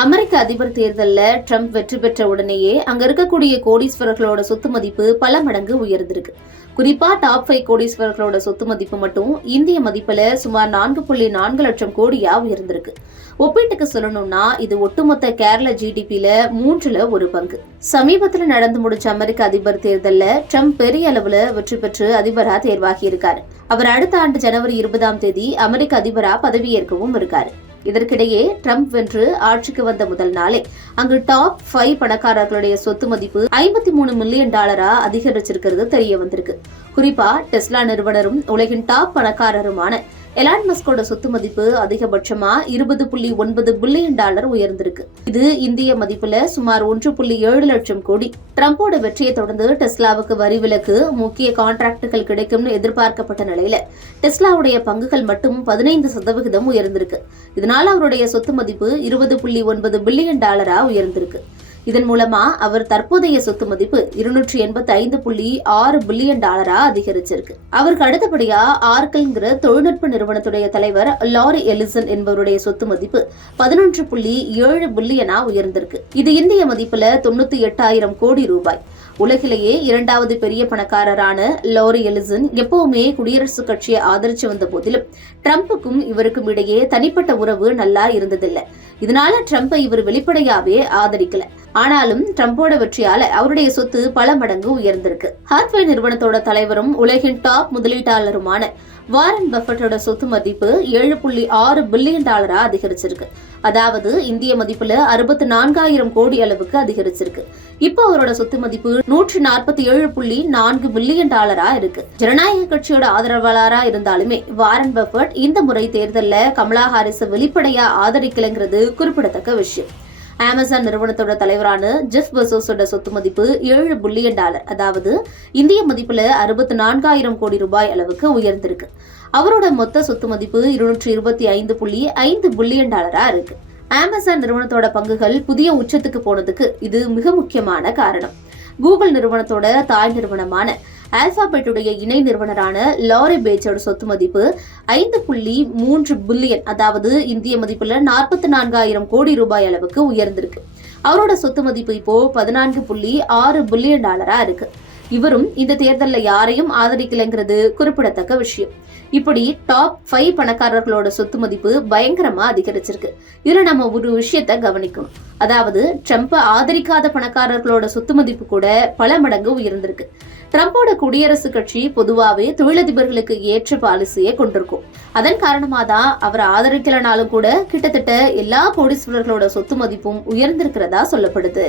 அமெரிக்க அதிபர் தேர்தலில் ட்ரம்ப் வெற்றி பெற்ற உடனேயே அங்க இருக்கக்கூடிய கோடீஸ்வரர்களோட சொத்து மதிப்பு பல மடங்கு உயர்ந்திருக்கு. குறிப்பா டாப் ஃபைவ் கோடீஸ்வரர்களோட சொத்து மதிப்பு மட்டும் இந்திய மதிப்புல சுமார் நான்கு புள்ளி நான்கு லட்சம் கோடியா உயர்ந்திருக்கு. ஒப்பீட்டுக்கு சொல்லணும்னா இது ஒட்டுமொத்த கேரள ஜிடிபியில மூன்றுல ஒரு பங்கு. சமீபத்துல நடந்து முடிச்ச அமெரிக்க அதிபர் தேர்தலில் ட்ரம்ப் பெரிய அளவுல வெற்றி பெற்று அதிபரா தேர்வாகி இருக்காரு. அவர் அடுத்த ஆண்டு ஜனவரி இருபதாம் தேதி அமெரிக்க அதிபரா பதவியேற்கவும் இருக்காரு. இதற்கிடையே ட்ரம்ப் வென்று ஆட்சிக்கு வந்த முதல் நாளே அங்கு டாப் ஃபைவ் பணக்காரர்களுடைய சொத்து மதிப்பு ஐம்பத்தி மூணு மில்லியன் டாலரா அதிகரிச்சிருக்கிறது தெரிய வந்திருக்கு. குறிப்பா டெஸ்லா நிறுவனரும் உலகின் டாப் பணக்காரருமான எலான் மஸ்கோட சொத்து மதிப்பு அதிகபட்சமா இருபது புள்ளி ஒன்பது பில்லியன் டாலர் உயர்ந்திருக்கு. இது இந்திய மதிப்புல சுமார் ஒன்று புள்ளி ஏழு லட்சம் கோடி. ட்ரம்போட வெற்றியை தொடர்ந்து டெஸ்லாவுக்கு வரி விலக்கு முக்கிய கான்ட்ராக்டுகள் கிடைக்கும்னு எதிர்பார்க்கப்பட்ட நிலையில டெஸ்லாவுடைய பங்குகள் மட்டும் பதினைந்து சதவிகிதம் உயர்ந்திருக்கு. இதனால அவருடைய சொத்து மதிப்பு இருபது புள்ளி ஒன்பது பில்லியன் டாலரா உயர்ந்திருக்கு. இதன் மூலமா அவர் தற்போதைய சொத்து மதிப்பு இருநூற்றி எண்பத்தி ஐந்து புள்ளி ஆறு பில்லியன் டாலரா அதிகரிச்சிருக்கு. அவருக்கு அடுத்தபடியா ஆர்கல்ங்கிற தொழில்நுட்ப நிறுவனத்துடைய தலைவர் லாரி எலிசன் என்பவருடைய சொத்து மதிப்பு பதினொன்று புள்ளி ஏழு பில்லியனா உயர்ந்திருக்கு. இது இந்திய மதிப்புல தொண்ணூத்தி எட்டாயிரம் கோடி ரூபாய். உலகிலேயே இரண்டாவது பெரிய பணக்காரரான லாரி எலிசன் எப்பவுமே குடியரசுக் கட்சியை ஆதரிச்சு வந்த போதிலும் ட்ரம்புக்கும் இவருக்கும் இடையே தனிப்பட்ட உறவு நல்லா இருந்ததில்லை. இதனால ட்ரம்பை இவர் வெளிப்படையாவே ஆதரிக்கல. ஆனாலும் ட்ரம்போட வெற்றியால அவருடைய சொத்து பல மடங்கு உயர்ந்திருக்கு. ஹாத்வே நிறுவனத்தோட தலைவரும் உலகின் டாப் முதலீட்டாளருமான வாரன் பஃபட்டோட சொத்து மதிப்பு ஏழு புள்ளி ஆறு பில்லியன் டாலரா அதிகரிச்சிருக்கு. அதாவது இந்திய மதிப்புல அறுபத்தி நான்காயிரம் கோடி அளவுக்கு அதிகரிச்சிருக்கு. இப்போ அவரோட சொத்து மதிப்பு நூற்றி நாற்பத்தி ஏழு புள்ளி நான்கு பில்லியன் டாலரா இருக்கு. ஜனநாயக கட்சியோட ஆதரவாளரா இருந்தாலுமே வாரன் பஃபட் இந்த முறை தேர்தலில் கமலா ஹாரிஸ் வெளிப்படையா ஆதரிக்கலைங்கிறது குறிப்பிடத்தக்க விஷயம். அமேசான் நிறுவனத்தோட தலைவரான ஜெஃப் பெசோஸோட சொத்து மதிப்பு ஏழு பில்லியன் டாலர் அதாவது இந்திய மதிப்புல அறுபத்தி நான்காயிரம் கோடி ரூபாய் அளவுக்கு உயர்ந்திருக்கு. அவரோட மொத்த சொத்து மதிப்பு இருநூற்றி இருபத்தி ஐந்து புள்ளி ஐந்து பில்லியன் டாலரா இருக்கு. அமேசான் நிறுவனத்தோட பங்குகள் புதிய உச்சத்துக்கு போனதுக்கு இது மிக முக்கியமான காரணம். கூகுள் நிறுவனத்தோட தாய் நிறுவனமான ஆல்பாபெட்டுடைய இணை நிறுவனரான லாரி பேச்சோட சொத்து மதிப்பு ஐந்து புள்ளி மூன்று பில்லியன் அதாவது இந்திய மதிப்புல நாற்பத்தி நான்காயிரம் கோடி ரூபாய் அளவுக்கு உயர்ந்திருக்கு. அவரோட சொத்து மதிப்பு இப்போ பதினான்கு புள்ளி ஆறு பில்லியன் டாலரா இருக்கு. இவரும் இந்த தேர்தலில் யாரையும் ஆதரிக்கலைங்கிறது குறிப்பிடத்தக்க விஷயம். இப்படி டாப் ஃபைவ் பணக்காரர்களோட சொத்து மதிப்பு பயங்கரமா அதிகரிச்சிருக்கு. இதுல நம்ம ஒரு விஷயத்த கவனிக்கணும். அதாவது ட்ரம்ப்பை ஆதரிக்காத பணக்காரர்களோட சொத்து மதிப்பு கூட பல மடங்கு உயர்ந்திருக்கு. ட்ரம்போட குடியரசுக் கட்சி பொதுவாகவே தொழிலதிபர்களுக்கு ஏற்ற பாலிசியை கொண்டிருக்கும். அதன் காரணமாக தான் அவர் ஆதரிக்கலனாலும் கூட கிட்டத்தட்ட எல்லா கோடீஸ்வரர்களோட சொத்து மதிப்பும் உயர்ந்திருக்கிறதா சொல்லப்படுது.